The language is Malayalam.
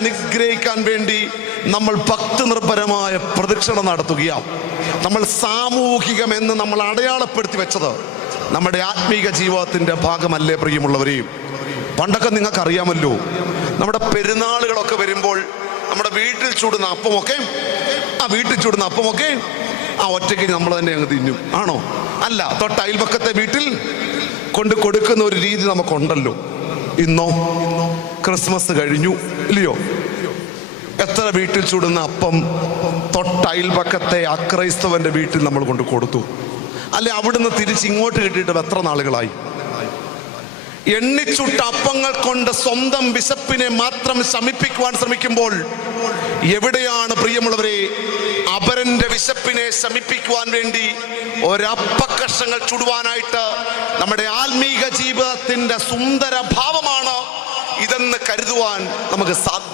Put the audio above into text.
അനുഗ്രഹിക്കാൻ വേണ്ടി നമ്മൾ ഭക്തിനിർഭരമായ പ്രദക്ഷിണം നടത്തുകയാണ്. നമ്മൾ സാമൂഹികമെന്ന് നമ്മൾ അടയാളപ്പെടുത്തി വെച്ചത് നമ്മുടെ ആത്മീക ജീവിതത്തിൻ്റെ ഭാഗമല്ലേ പ്രിയമുള്ളവരെയും? പണ്ടൊക്കെ നിങ്ങൾക്കറിയാമല്ലോ, നമ്മുടെ പെരുന്നാളുകളൊക്കെ വരുമ്പോൾ നമ്മുടെ വീട്ടിൽ ചൂടുന്ന അപ്പമൊക്കെ ഒറ്റയ്ക്ക് നമ്മൾ തന്നെ അങ്ങ് തിന്നും. ആണോ? അല്ല, തൊട്ട് അയൽപക്കത്തെ വീട്ടിൽ കൊണ്ട് കൊടുക്കുന്ന ഒരു രീതി നമുക്കുണ്ടല്ലോ. ഇന്നോ ക്രിസ്മസ് കഴിഞ്ഞു ഇല്ലയോ? എത്ര വീട്ടിൽ ചൂടുന്ന അപ്പം തൊട്ട് അയൽപക്കത്തെ അക്രൈസ്തവന്റെ വീട്ടിൽ നമ്മൾ കൊണ്ട് കൊടുത്തു. അല്ലെ, അവിടുന്ന് തിരിച്ച് ഇങ്ങോട്ട് കിട്ടിയിട്ട് എത്ര നാളുകളായി? എണ്ണിച്ചുട്ട അപ്പങ്ങൾ കൊണ്ട് സ്വന്തം വിശപ്പിനെ മാത്രം ശമിപ്പിക്കുവാൻ ശ്രമിക്കുമ്പോൾ എവിടെയാണ് പ്രിയമുള്ളവരെ അപരന്റെ വിശപ്പിനെ ശമിപ്പിക്കുവാൻ വേണ്ടി ഒരപ്പക്കഷങ്ങൾ ചുടുവാനായിട്ട് നമ്മുടെ ആത്മീക ജീവിതത്തിന്റെ സുന്ദര ഭാവമാണ് ഇതെന്ന് കരുതുവാൻ നമുക്ക് സാധ്യം.